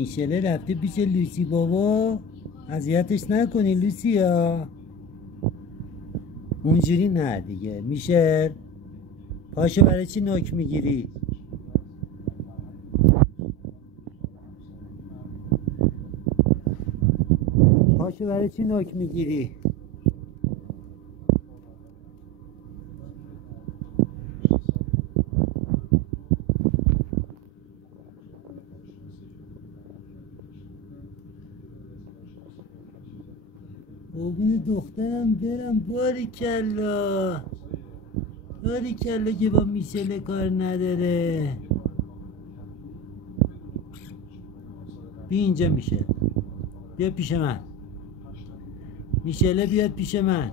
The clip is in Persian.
میشله رفته پیش لوسی بابا. اذیتش نکنی لوسیا. اونجوری نه دیگه. میشل پاشو برای چی نوک میگیری؟ پاشو برای چی نوک میگیری؟ قربون دخترم برم. باریکلا باریکلا که با میشله کار نداره. بی اینجا میشه. بیا پیش من. میشله بیاد پیش من.